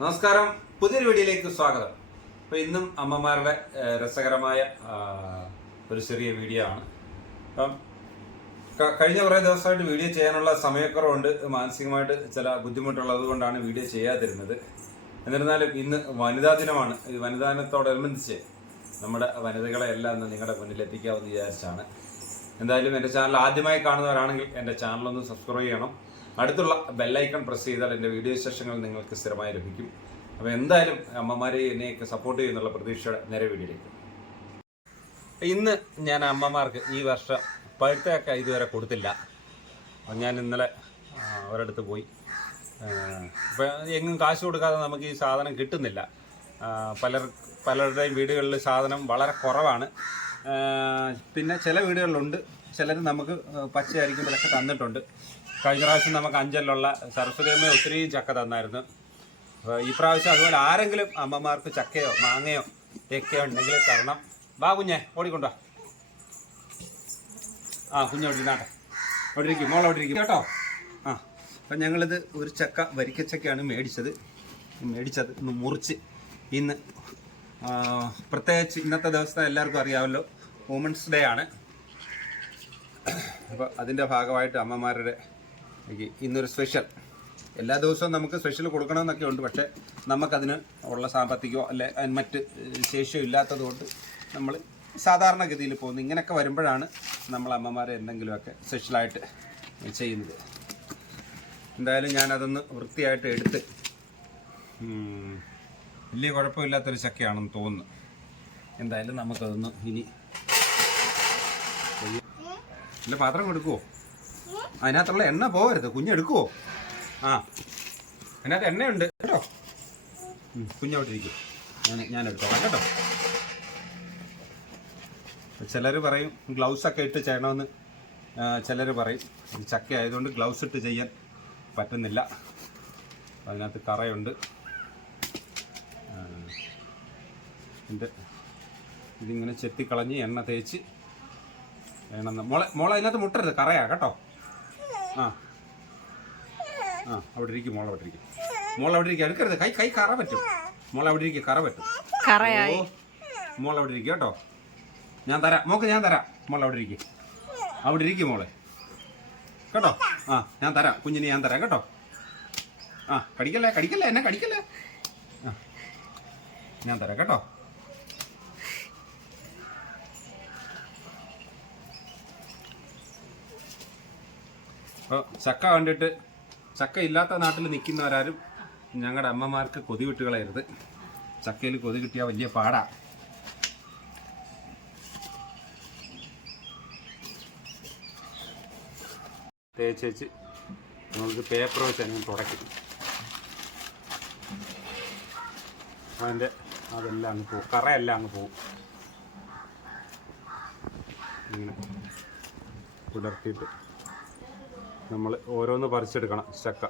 നമസ്കാരം. പുതിയൊരു വീഡിയോയിലേക്ക് സ്വാഗതം. അപ്പോൾ ഇന്നും അമ്മമാരുടെ രസകരമായ ഒരു ചെറിയ വീഡിയോ ആണ്. അപ്പം കഴിഞ്ഞ കുറേ ദിവസമായിട്ട് വീഡിയോ ചെയ്യാനുള്ള സമയക്കുറവുണ്ട്. മാനസികമായിട്ട് ചില ബുദ്ധിമുട്ടുള്ളത് കൊണ്ടാണ് വീഡിയോ ചെയ്യാതിരുന്നത്. എന്നിരുന്നാലും ഇന്ന് വനിതാ ദിനമാണ്. ഈ വനിതാ ദിനത്തോടനുബന്ധിച്ച് നമ്മുടെ വനിതകളെ എല്ലാം ഇന്ന് നിങ്ങളുടെ മുന്നിൽ എത്തിക്കാമെന്ന് വിചാരിച്ചാണ്. എന്തായാലും എന്റെ ചാനൽ ആദ്യമായി കാണുന്നവരാണെങ്കിൽ എന്റെ ചാനലൊന്ന് സബ്സ്ക്രൈബ് ചെയ്യണം. അടുത്തുള്ള ബെല്ലൈക്കൺ പ്രസ് ചെയ്താൽ എന്റെ വീഡിയോ സെഷനുകൾ നിങ്ങൾക്ക് സ്ഥിരമായി ലഭിക്കും. അപ്പോൾ എന്തായാലും അമ്മമാരെ എന്നെയൊക്കെ സപ്പോർട്ട് ചെയ്യുന്നുള്ള പ്രതീക്ഷയുടെ നേരെ വീഡിയോയിലേക്ക് ഇന്ന് ഞാൻ അമ്മമാർക്ക് ഈ വർഷം പഴുത്തയൊക്കെ ഇതുവരെ കൊടുത്തില്ല. ഞാൻ ഇന്നലെ ഒരിടത്ത് പോയി. ഇപ്പം എങ്ങും കാശ് കൊടുക്കാതെ നമുക്ക് ഈ സാധനം കിട്ടുന്നില്ല. പല പലർ പലരുടെയും വീടുകളിൽ സാധനം വളരെ കുറവാണ്. പിന്നെ ചില വീടുകളിലുണ്ട്. ചിലർ നമുക്ക് പച്ചയായിരിക്കുമ്പോഴൊക്കെ തന്നിട്ടുണ്ട്. കഴിഞ്ഞ പ്രാവശ്യം നമുക്ക് അഞ്ചലിലുള്ള സരസ്വതിയമ്മ ഒത്തിരി ചക്ക തന്നായിരുന്നു. ഈ പ്രാവശ്യം അതുപോലെ ആരെങ്കിലും അമ്മമാർക്ക് ചക്കയോ മാങ്ങയോ ഒക്കെ ഉണ്ടെങ്കിൽ തരണം. വാ കുഞ്ഞെ ഓടിക്കൊണ്ടോ ആ കുഞ്ഞോടി നാട്ടെ അവിടെ ഇരിക്കും മോൾ അവിടെ കേട്ടോ? ആ അപ്പം ഞങ്ങളിത് ഒരു ചക്ക വരിക്കച്ചക്കയാണ് മേടിച്ചത്. മേടിച്ചത് ഒന്ന് മുറിച്ച്. ഇന്ന് പ്രത്യേകിച്ച് ഇന്നത്തെ ദിവസത്തെ എല്ലാവർക്കും അറിയാമല്ലോ. വുമൻസ് ഡേ ആണ്. അപ്പോൾ അതിന്റെ ഭാഗമായിട്ട് അമ്മമാരുടെ ഈ ഇന്നൊരു സ്പെഷ്യൽ എല്ലാ ദിവസവും നമുക്ക് സ്പെഷ്യൽ കൊടുക്കണമെന്നൊക്കെ ഉണ്ട്. പക്ഷേ നമുക്കതിന് ഉള്ള സാമ്പത്തികമോ അല്ലെ അതിന് മറ്റ് ശേഷിയോ ഇല്ലാത്തതുകൊണ്ട് നമ്മൾ സാധാരണഗതിയിൽ പോകുന്നു. ഇങ്ങനെയൊക്കെ വരുമ്പോഴാണ് നമ്മൾ അമ്മമാരെ എന്തെങ്കിലുമൊക്കെ സ്പെഷ്യലായിട്ട് ചെയ്യുന്നത്. എന്തായാലും ഞാനതൊന്ന് വൃത്തിയായിട്ട് എടുത്ത് വലിയ കുഴപ്പമില്ലാത്തൊരു ചക്കയാണെന്ന് തോന്നുന്നു. എന്തായാലും നമുക്കതൊന്ന് ഇനി അല്ല പാത്രം കൊടുക്കുവോ അതിനകത്തുള്ള എണ്ണ പോകരുത് കുഞ്ഞെടുക്കുവോ ആ. അതിനകത്ത് എണ്ണയുണ്ട്. കേട്ടോ? കുഞ്ഞവിടെ ഇരിക്കും. ഞാൻ ഞാൻ എടുത്തോളാം കേട്ടോ? ചിലർ പറയും ഗ്ലൗസ് ഒക്കെ ഇട്ട് ചെയ്യണമെന്ന്. ചിലർ പറയും ചക്ക ആയതുകൊണ്ട് ഗ്ലൗസ് ഇട്ട് ചെയ്യാൻ പറ്റുന്നില്ല. അതിനകത്ത് കറയുണ്ട്. എന്റെ ഇത് ഇതിങ്ങനെ ചെത്തിക്കളഞ്ഞ് എണ്ണ തേച്ച് വേണമെന്ന് മോളെ മോളെ അതിനകത്ത് മുട്ടരുത് കറയാ കേട്ടോ? ആ. ആ അവിടെ ഇരിക്കും മോൾ അവിടെ ഇരിക്കും. മോൾ അവിടെ ഇരിക്കും എടുക്കരുത് കൈ കൈ കറ പറ്റും. മോൾ അവിടെ ഇരിക്കും കറ പറ്റും. കറയായി. മോൾ അവിടെ ഇരിക്കും കേട്ടോ. ഞാൻ തരാം. മോക്ക് ഞാൻ തരാം. മോൾ അവിടെ ഇരിക്കും. അവിടെ ഇരിക്കും മോളെ. കേട്ടോ? ആ ഞാൻ തരാം. കുഞ്ഞിന് ഞാൻ തരാം കേട്ടോ. ആ കടിക്കല്ലേ? കടിക്കല്ലേ? എന്നെ കടിക്കല്ലേ? ആ ഞാൻ തരാം കേട്ടോ. അപ്പോൾ ചക്ക കണ്ടിട്ട് ചക്ക ഇല്ലാത്ത നാട്ടിൽ നിൽക്കുന്നവരാരും ഞങ്ങളുടെ അമ്മമാർക്ക് കൊതി വിട്ടുകളയരുത്. ചക്കയിൽ കൊതി കിട്ടിയാൽ വലിയ പാടാ. തേച്ച് വെച്ച് നമുക്ക് പേപ്പർ വെച്ച് അങ്ങനെ തുടയ്ക്കും. അതിന്റെ അതെല്ലാം അങ്ങ് പോകും. കറയെല്ലാം അങ്ങ് പോകും. ഇങ്ങനെ പുലർത്തിയിട്ട് നമ്മൾ ഓരോന്ന് പറിച്ചെടുക്കണം ചക്ക.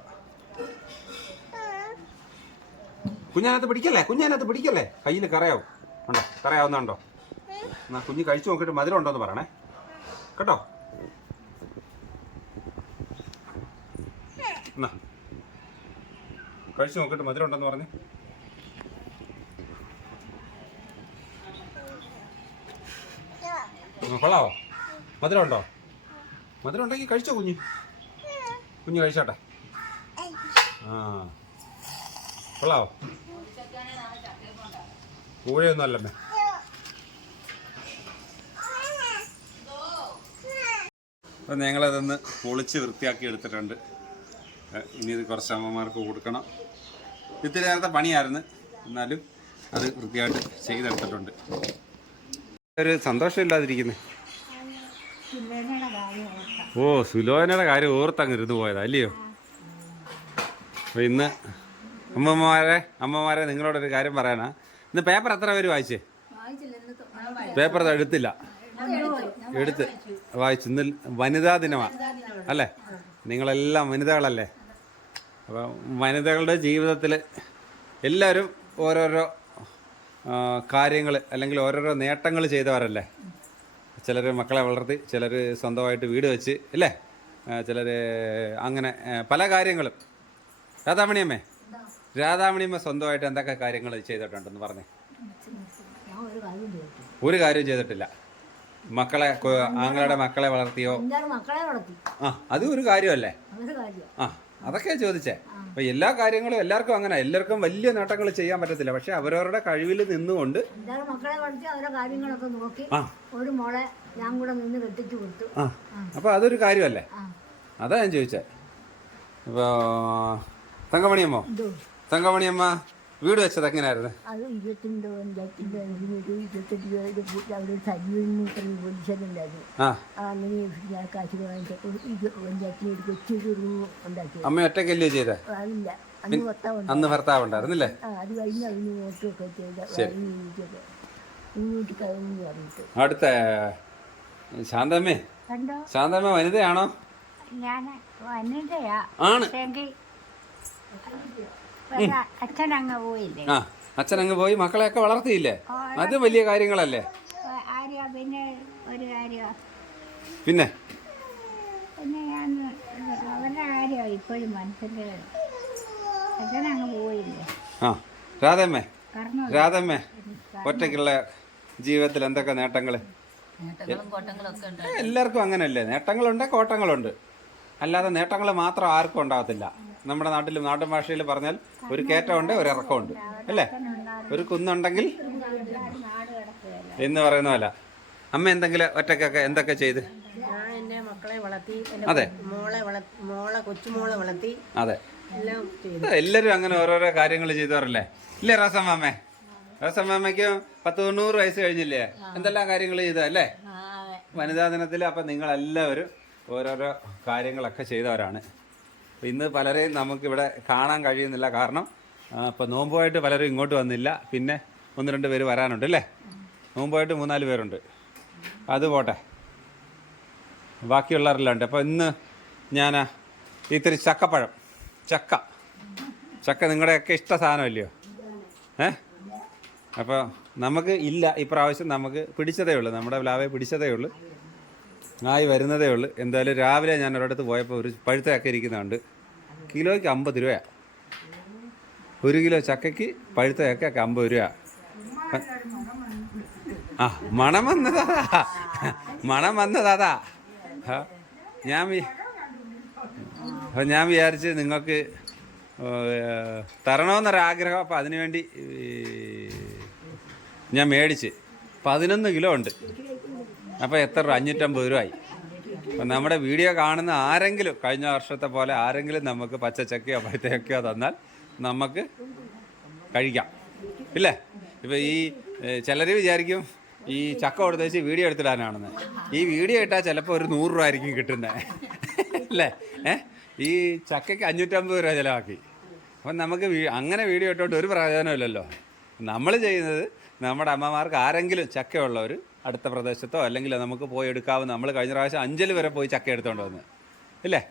കുഞ്ഞാനത്ത് പിടിക്കല്ലേ? കുഞ്ഞാനത്ത് പിടിക്കല്ലേ? കയ്യിൽ കറയാവും. ഉണ്ടോ? കറയാവുന്നുണ്ടോ? എന്നാ കുഞ്ഞ് കഴിച്ചു നോക്കിയിട്ട് മധുരം ഉണ്ടോ എന്ന് പറയണേ. കേട്ടോ? എന്നാ. കഴിച്ചു നോക്കിയിട്ട് മധുരം ഉണ്ടെന്ന് പറഞ്ഞ്. കൊള്ളാവോ? മധുരം ഉണ്ടോ? മധുരം ഉണ്ടെങ്കിൽ കഴിച്ചോ കുഞ്ഞ്. കുഞ്ഞ് കഴിച്ചോട്ടെ. ആ. കൊള്ളാവോ? കൂഴയൊന്നും അല്ലമ്മേ. അപ്പം ഞങ്ങളതൊന്ന് പൊളിച്ച് വൃത്തിയാക്കി എടുത്തിട്ടുണ്ട്. ഇനി ഇത് കുറച്ച് അമ്മമാർക്ക് കൊടുക്കണം. ഇത്തിരി നേരത്തെ പണിയായിരുന്നു. എന്നാലും അത് വൃത്തിയായിട്ട് ചെയ്തെടുത്തിട്ടുണ്ട്. ഒരു സന്തോഷമില്ലാതിരിക്കുന്നത് ഓ സുലോചനയുടെ കാര്യം ഓർത്തങ്ങ് ഇരുന്ന് പോയതാ അല്ലയോ? അപ്പോൾ ഇന്ന് അമ്മമാരെ അമ്മമാരെ നിങ്ങളോടൊരു കാര്യം പറയാനാ. ഇന്ന് പേപ്പർ എത്ര പേര് വായിച്ചേ? പേപ്പർ എടുത്തില്ല. എടുത്ത്. വായിച്ചു. ഇന്ന് വനിതാ ദിനമാണ്. അല്ലേ? നിങ്ങളെല്ലാം വനിതകളല്ലേ? അപ്പോൾ വനിതകളുടെ ജീവിതത്തിൽ എല്ലാവരും ഓരോരോ കാര്യങ്ങൾ അല്ലെങ്കിൽ ഓരോരോ നേട്ടങ്ങൾ ചെയ്തവരല്ലേ? ചിലർ മക്കളെ വളർത്തി ചിലർ സ്വന്തമായിട്ട് വീട് വെച്ച് അല്ലേ? ചിലർ അങ്ങനെ പല കാര്യങ്ങളും. രാധാമണിയമ്മേ രാധാമണിയമ്മ സ്വന്തമായിട്ട് എന്തൊക്കെ കാര്യങ്ങൾ ചെയ്തിട്ടുണ്ടെന്ന് പറഞ്ഞേ. ഒരു കാര്യം ചെയ്തിട്ടില്ല. മക്കളെ ആങ്ങളുടെ മക്കളെ വളർത്തിയോ? ആ അത് ഒരു കാര്യമല്ലേ? ആ അതൊക്കെയാ ചോദിച്ചേ. അപ്പൊ എല്ലാ കാര്യങ്ങളും എല്ലാവർക്കും അങ്ങനെ എല്ലാവർക്കും വലിയ നേട്ടങ്ങൾ ചെയ്യാൻ പറ്റത്തില്ല. പക്ഷെ അവരവരുടെ കഴിവിൽ നിന്നുകൊണ്ട് മക്കളെ അവരുടെ കാര്യങ്ങളൊക്കെ നോക്കി ഒരു മോളെ ഞാൻ കൂടെ നിന്ന് കെട്ടിച്ചു കൊടുത്തു. ആ. അപ്പൊ അതൊരു കാര്യമല്ലേ? അതാ ഞാൻ ചോദിച്ചേ. ഇപ്പോ തങ്കമണിയമ്മോ? തങ്കമണിയമ്മ വീട് വെച്ചത് എങ്ങനെയായിരുന്നു? അത് ഇരുപത്തിരണ്ട് പഞ്ചായത്തിന്റെ ഒരു ഇരുപത്തെട്ട് രൂപയുടെ അവിടെ സജീവൻ പോലീസുണ്ടായിരുന്നു ആ. അങ്ങനെ ഞാൻ കാശ് വാങ്ങിച്ചപ്പോൾ ഇത് പഞ്ചായത്തിൽ ഒരു കൊച്ചൊരു റൂം ഉണ്ടാക്കി അമ്മ ഒറ്റക്കല്ലേ ചെയ്ത? അതില്ല അന്ന് ഭർത്താവ് ഉണ്ടായിരുന്നില്ലേ? ആ അത് കഴിഞ്ഞ് അതിന് നോട്ടൊക്കെ ചെയ്ത അടുത്ത ശാന്തമ്മേ? കണ്ടോ? ശാന്തമ്മ വനിതയാണോ? ആണ്. അച്ഛൻ അങ്ങ് പോയില്ലേ? ആ അച്ഛൻ അങ്ങ് പോയി. മക്കളെയൊക്കെ വളർത്തിയില്ലേ? അത് വലിയ കാര്യങ്ങളല്ലേ? പിന്നെ ഒരു കാര്യം പിന്നെ? പിന്നെ ഞാൻ അവരുടെ കാര്യം ഇപ്പോഴും മനസ്സിൽ അച്ഛൻ അങ്ങ് പോയില്ലേ? ആ രാധമ്മേ രാധമ്മേ ഒറ്റയ്ക്കുള്ള ജീവിതത്തിൽ എന്തൊക്കെ നേട്ടങ്ങൾ നേട്ടങ്ങളും എല്ലാവർക്കും അങ്ങനെയല്ലേ നേട്ടങ്ങളുണ്ട് കോട്ടങ്ങളുണ്ട്. അല്ലാതെ നേട്ടങ്ങൾ മാത്രം ആർക്കും ഉണ്ടാകത്തില്ല. നമ്മുടെ നാട്ടിൽ നാട്ടിൻ ഭാഷയിൽ പറഞ്ഞാൽ ഒരു കയറ്റമുണ്ട് ഒരു ഇറക്കമുണ്ട്. അല്ലേ? ഒരു കുന്നുണ്ടെങ്കിൽ എന്ന് പറയുന്ന പോലെ. അമ്മ എന്തെങ്കിലും ഒറ്റക്കൊക്കെ എന്തൊക്കെ ചെയ്ത്? ഞാൻ മക്കളെ വളർത്തി അതെ. മോളെ മോളെ കൊച്ചുമോളെ വളർത്തി അതെ. എല്ലാം ചെയ്തു. എല്ലാവരും അങ്ങനെ ഓരോരോ കാര്യങ്ങൾ ചെയ്തവരല്ലേ? ഇല്ലേ റോസമ്മാമ്മേ റോസമ്മാമ്മയ്ക്ക് പത്ത് തൊണ്ണൂറ് വയസ്സ് കഴിഞ്ഞില്ലേ? എന്തെല്ലാം കാര്യങ്ങൾ ചെയ്തല്ലേ വനിതാ ദിനത്തിൽ അപ്പം നിങ്ങളെല്ലാവരും ഓരോരോ കാര്യങ്ങളൊക്കെ ചെയ്തവരാണ്. ഇന്ന് പലരെയും നമുക്കിവിടെ കാണാൻ കഴിയുന്നില്ല. കാരണം ഇപ്പം നോമ്പുമായിട്ട് പലരും ഇങ്ങോട്ട് വന്നില്ല. പിന്നെ ഒന്ന് രണ്ട് പേര് വരാനുണ്ട് അല്ലേ? നോമ്പുമായിട്ട് മൂന്നാൽ പേരുണ്ട്. അത് പോട്ടെ. ബാക്കിയുള്ളവരെല്ലാം ഉണ്ട്. അപ്പോൾ ഇന്ന് ഞാൻ ഇത്തിരി ചക്കപ്പഴം. ചക്ക. ചക്ക നിങ്ങളുടെയൊക്കെ ഇഷ്ട സാധനമല്ലയോ? ഏ? അപ്പോൾ നമുക്ക് ഇല്ല. ഇപ്രാവശ്യം നമുക്ക് പിടിച്ചതേ ഉള്ളൂ. നമ്മുടെ പ്ലാവെ പിടിച്ചതേ ഉള്ളൂ. ആയി വരുന്നതേ ഉള്ളൂ. എന്തായാലും രാവിലെ ഞാൻ ഒരിടത്ത് പോയപ്പോൾ ഒരു പഴുത്തയൊക്കെ ഇരിക്കുന്നുണ്ട്. കിലോയ്ക്ക് അമ്പത് രൂപയാണ് ഒരു കിലോ ചക്കയ്ക്ക് പഴുത്തയൊക്കെ അമ്പത് രൂപ ആ മണം വന്നതാ. മണം വന്നതാ ആ, ഞാൻ അപ്പം ഞാൻ വിചാരിച്ച് നിങ്ങൾക്ക് തരണമെന്നൊരാഗ്രഹം. അപ്പം അതിനുവേണ്ടി ഞാൻ മേടിച്ച്. പതിനൊന്ന് കിലോ ഉണ്ട്. അപ്പോൾ എത്ര രൂപ? അഞ്ഞൂറ്റമ്പത് രൂപയായി അപ്പം നമ്മുടെ വീഡിയോ കാണുന്ന ആരെങ്കിലും കഴിഞ്ഞ വർഷത്തെ പോലെ ആരെങ്കിലും നമുക്ക് പച്ചച്ചക്കയോ പഴുത്തച്ചക്കയോ തന്നാൽ നമുക്ക് കഴിക്കാം. ഇല്ലേ? ഇപ്പം ഈ ചിലർ വിചാരിക്കും ഈ ചക്ക കൊടുത്തേച്ച് വീഡിയോ എടുത്തിടാനാണെന്ന്. ഈ വീഡിയോ ഇട്ടാൽ ചിലപ്പോൾ ഒരു നൂറ് രൂപ ആയിരിക്കും കിട്ടുന്നത് അല്ലേ ഏ? ഈ ചക്കയ്ക്ക് അഞ്ഞൂറ്റമ്പത് രൂപ ചിലവാക്കി. അപ്പം നമുക്ക് അങ്ങനെ വീഡിയോ ഇട്ടോണ്ട് ഒരു പ്രയോജനമില്ലല്ലോ നമ്മൾ ചെയ്യുന്നത് നമ്മുടെ അമ്മമാർക്ക് ആരെങ്കിലും ചക്കയുള്ളവർ അടുത്ത പ്രദേശത്തോ അല്ലെങ്കിൽ നമുക്ക് പോയി എടുക്കാവുന്ന നമ്മൾ കഴിഞ്ഞ പ്രാവശ്യം അഞ്ചൽ വരെ പോയി ചക്ക എടുത്തോണ്ട് വന്ന്. ഇല്ലേ?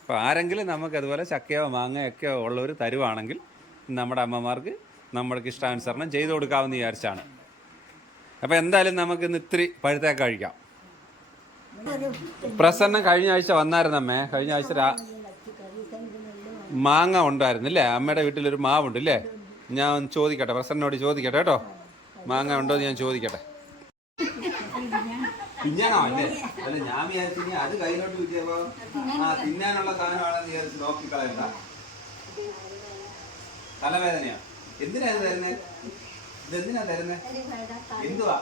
അപ്പോൾ ആരെങ്കിലും നമുക്ക് അതുപോലെ ചക്കയോ മാങ്ങയൊക്കെയോ ഉള്ളവർ തരുവാണെങ്കിൽ നമ്മുടെ അമ്മമാർക്ക് നമ്മൾക്ക് ഇഷ്ടാനുസരണം ചെയ്തു കൊടുക്കാമെന്ന് വിചാരിച്ചാണ് അപ്പോൾ എന്തായാലും നമുക്ക് ഇന്ന് ഇത്തിരി പഴുത്തേക്ക് കഴിക്കാം. പ്രസന്നം കഴിഞ്ഞ ആഴ്ച വന്നായിരുന്നു അമ്മേ. കഴിഞ്ഞ ആഴ്ച മാങ്ങ ഉണ്ടായിരുന്നു അല്ലേ? അമ്മയുടെ വീട്ടിലൊരു മാവുണ്ട് അല്ലേ? ഞാൻ ചോദിക്കട്ടെ പ്രസന്നോട് ചോദിക്കട്ടെ കേട്ടോ. മാങ്ങ ഉണ്ടോ എന്ന് ഞാൻ ചോദിക്കട്ടെ. തിന്നാണോ അല്ലേ അല്ല ഞാൻ വിചാരിച്ചു ഇനി അത് കയ്യിലോട്ട് കിട്ടിയപ്പോ ആ തിന്നാനുള്ള സാധനമാണെന്ന് വിചാരിച്ച് നോക്കിക്കളയണ്ട തലവേദനയാ. എന്തിനാ ഇത് തരുന്നേ? ഇതെന്തിനാ തരുന്നേ? എന്തുവാ?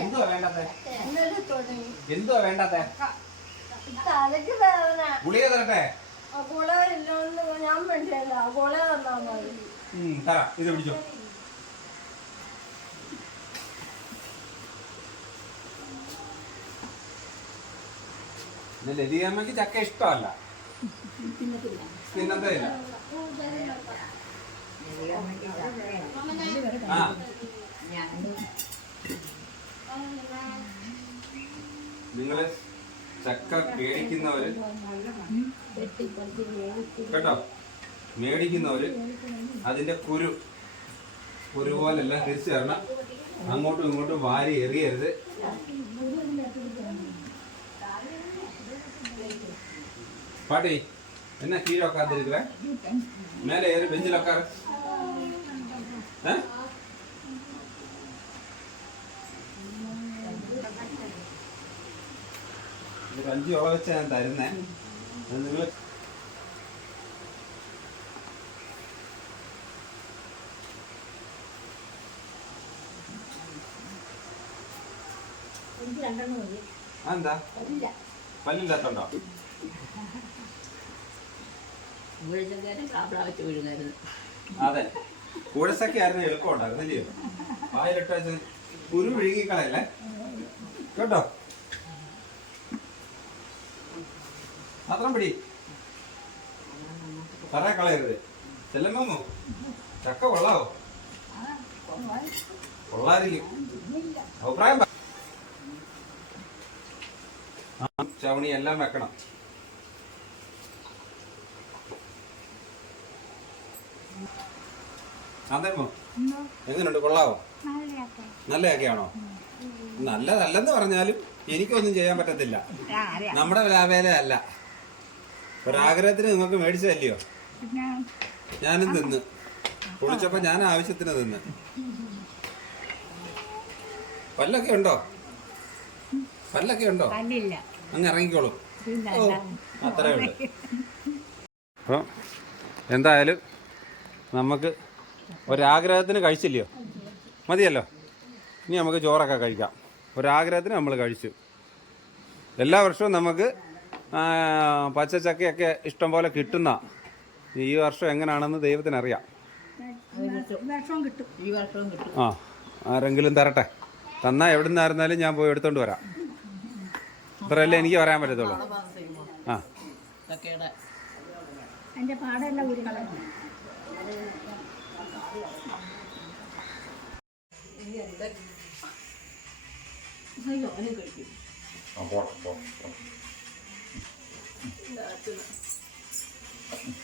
എന്തുവാ വേണ്ടത്തെ? എന്തുവാ വേണ്ടത്തെ? ഗുളിക തരട്ടെ? ഗുള ഇല്ലെന്ന് ഞാൻ വേണ്ടിയല്ല ഗുള തന്നാ മതി. തരാം. ഇത് പിടിച്ചോ ഇത് ലതികമ്മയ്ക്ക് ചക്ക ഇഷ്ടമല്ല. തിന്നത്തില്ല നിങ്ങൾ ചക്ക മേടിക്കുന്നവര് കേട്ടോ? മേടിക്കുന്നവര് അതിന്റെ കുരു കുരു തിരിച്ചു തരണം. അങ്ങോട്ടും ഇങ്ങോട്ടും വാരി എറിയരുത്. പാട്ടി என்ன கீழே உட்காந்துருக்குற மேலே ஏறி பெஞ்சில் உட்காரு ஆ? ഒരു അഞ്ച് യോള വെച്ച് ഞാൻ തരുന്നേ നിങ്ങൾ എനിക്ക് രണ്ടെണ്ണം മതി എന്താ ഇല്ല പല്ലില്ലാത്തോണ്ടോ അതെ. കൂഴസൊക്കെ ആയിരുന്നു എളുപ്പം ഉണ്ടായിരുന്നില്ലയോ വായിലിട്ട് വെച്ച് കുരു വിഴുങ്ങിക്കളയല്ലേ കേട്ടോ? മാത്രം പിടി. പറ കളയരുത്. ചെല്ലമ്മോ ചക്ക കൊള്ളാവോ? കൊള്ളാതിരിക്കും. അഭിപ്രായം ചവണി എല്ലാം വെക്കണം. അതേമോ എങ്ങനെയുണ്ട് കൊള്ളാവോ? നല്ലതൊക്കെയാണോ നല്ലതല്ലെന്ന് പറഞ്ഞാലും എനിക്കൊന്നും ചെയ്യാൻ പറ്റത്തില്ല. നമ്മുടെ അല്ല ഒരാഗ്രഹത്തിന് നിങ്ങൾക്ക് മേടിച്ചതല്ലയോ? ഞാനും തിന്ന്. കുളിച്ചപ്പോ ഞാൻ ആവശ്യത്തിന് തിന്ന്. പല്ലൊക്കെ ഉണ്ടോ? പല്ലൊക്കെ ഉണ്ടോ? അങ്ങ് ഇറങ്ങിക്കോളൂ. അത്രേ ഉള്ളു. അപ്പം എന്തായാലും നമുക്ക് ഒരാഗ്രഹത്തിന് കഴിച്ചില്ലയോ? മതിയല്ലോ. ഇനി നമുക്ക് ചോറൊക്കെ കഴിക്കാം. ഒരാഗ്രഹത്തിന് നമ്മൾ കഴിച്ചു. എല്ലാ വർഷവും നമുക്ക് പച്ചച്ചക്കയൊക്കെ ഇഷ്ടം പോലെ കിട്ടുന്ന ഈ വർഷം എങ്ങനെയാണെന്ന് ദൈവത്തിനറിയാം. അറിയാം കിട്ടും. ഈ വർഷവും കിട്ടും. ആ ആരെങ്കിലും തരട്ടെ. തന്നാൽ എവിടെ നിന്നായിരുന്നാലും ഞാൻ പോയി എടുത്തോണ്ട് വരാം. ഇത്രയല്ലേ എനിക്ക് പറയാൻ പറ്റത്തുള്ളൂ. ആ. എന്റെ പാടെല്ലാം ഒരു കളഞ്ഞു ഉം, ഉം,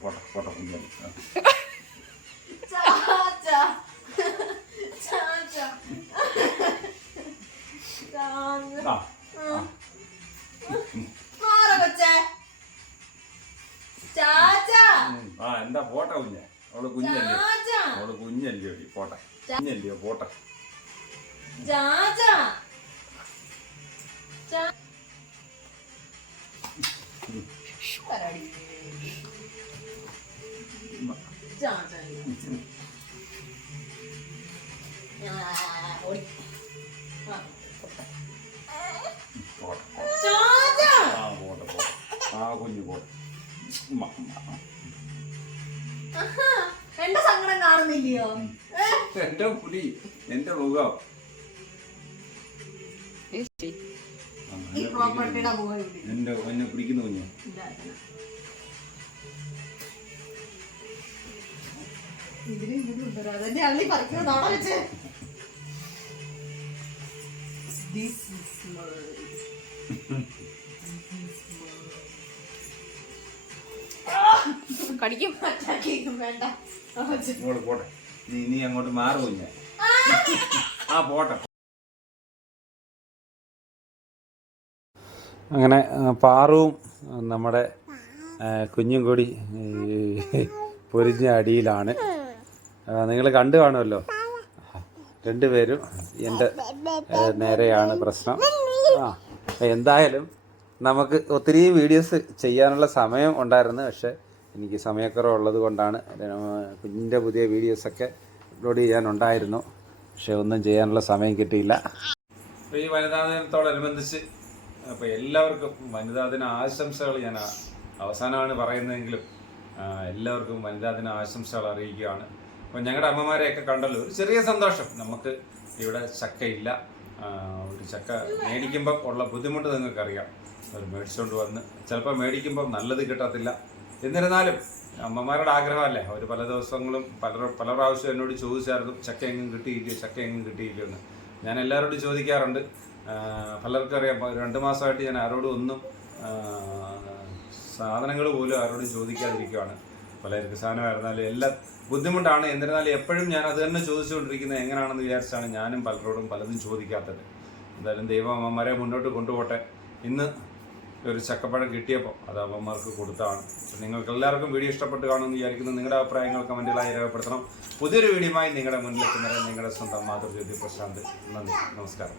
പോട്ടെ പോട്ടെ. ആ. എന്താ പോട്ടെ കുഞ്ഞെ അവൾ കുഞ്ഞല്ലേ അവൾ കുഞ്ഞല്ലേ പോട്ടെ കുഞ്ഞല്ലയോ പോട്ടെ. ആ പോട്ടെ പോട്ടെ ആ കുഞ്ഞു പോട്ടെ. എന്റെ സങ്കടം കാണുന്നില്ലയോ? എന്റെ പുലി എന്റെ മുഖം. പ്രോപ്പർട്ടിയുടെ എന്നെ പിടിക്കുന്ന കുഞ്ഞോ. ഇതിന് ഇതിന് ഉണ്ടല്ലോ അതെന്നെ അള്ളി പറിക്കുന്നത് അവിടെ വെച്ച്. This is mine. കടിക്കും. വേണ്ട. പോട്ടെ. നീ നീ അങ്ങോട്ട് മാറുമില്ല കുഞ്ഞെ. ആ പോട്ടെ. അങ്ങനെ പാറവും നമ്മുടെ കുഞ്ഞും കൂടി പൊരിഞ്ഞ അടിയിലാണ്. നിങ്ങൾ കണ്ടു കാണുമല്ലോ? രണ്ടുപേരും എന്റെ നേരെയാണ് പ്രശ്നം. ആ എന്തായാലും നമുക്ക് ഒത്തിരി വീഡിയോസ് ചെയ്യാനുള്ള സമയം ഉണ്ടായിരുന്നു. പക്ഷേ എനിക്ക് സമയക്കുറവ് ഉള്ളത് കൊണ്ടാണ് കുഞ്ഞിന്റെ പുതിയ വീഡിയോസൊക്കെ അപ്ലോഡ് ചെയ്യാനുണ്ടായിരുന്നു പക്ഷെ ഒന്നും ചെയ്യാനുള്ള സമയം കിട്ടിയില്ല. ഈ വനിതാ ദിനത്തോടനുബന്ധിച്ച് അപ്പോൾ എല്ലാവർക്കും വനിതാ ദിന ആശംസകൾ ഞാൻ അവസാനമാണ് പറയുന്നതെങ്കിലും എല്ലാവർക്കും വനിതാ ദിന ആശംസകൾ അറിയിക്കുകയാണ്. അപ്പോൾ ഞങ്ങളുടെ അമ്മമാരെയൊക്കെ കണ്ടല്ലോ ഒരു ചെറിയ സന്തോഷം. നമുക്ക് ഇവിടെ ചക്കയില്ല. ഒരു ചക്ക മേടിക്കുമ്പോൾ ഉള്ള ബുദ്ധിമുട്ട് നിങ്ങൾക്കറിയാം. അവർ മേടിച്ചുകൊണ്ട് വന്ന് ചിലപ്പോൾ മേടിക്കുമ്പോൾ നല്ലത് കിട്ടത്തില്ല. എന്നിരുന്നാലും അമ്മമാരുടെ ആഗ്രഹമല്ലേ? അവർ പല ദിവസങ്ങളും പല പല പ്രാവശ്യം എന്നോട് ചോദിച്ചായിരുന്നു ചക്ക എങ്ങും കിട്ടിയില്ലയോ ചക്ക എങ്ങും കിട്ടിയില്ലയോ എന്ന്. ഞാൻ എല്ലാവരോടും ചോദിക്കാറുണ്ട്. ആ, പലർക്കും അറിയാം. ഇപ്പൊ രണ്ട് മാസമായിട്ട് ഞാൻ ആരോടും ഒന്നും സാധനങ്ങൾ പോലും ആരോടും ചോദിക്കാതിരിക്കുവാണ്. പലർക്ക് സാധനമായിരുന്നാലും എല്ലാം ബുദ്ധിമുട്ടാണ്. എന്നിരുന്നാലും എപ്പോഴും ഞാൻ അത് തന്നെ ചോദിച്ചുകൊണ്ടിരിക്കുന്നത് എങ്ങനെയാണെന്ന് വിചാരിച്ചാണ് ഞാനും പലരോടും പലതും ചോദിക്കാത്തത്. എന്തായാലും ദൈവം അമ്മമാരെ മുന്നോട്ട് കൊണ്ടുപോട്ടെ. ഇന്ന് ഒരു ചക്കപ്പഴം കിട്ടിയപ്പോൾ അത് അമ്മമാർക്ക് കൊടുത്താണ്. നിങ്ങൾക്ക് എല്ലാവർക്കും വീഡിയോ ഇഷ്ടപ്പെട്ട് കാണുമെന്ന് വിചാരിക്കുന്നു. നിങ്ങളുടെ അഭിപ്രായങ്ങൾ കമന്റുകളായി രേഖപ്പെടുത്തണം. പുതിയൊരു വീഡിയോയുമായി നിങ്ങളുടെ മുന്നിലെത്തുന്നത് നിങ്ങളുടെ സ്വന്തം മാതൃജ്യോതി പ്രശാന്ത്. നന്ദി. നമസ്കാരം.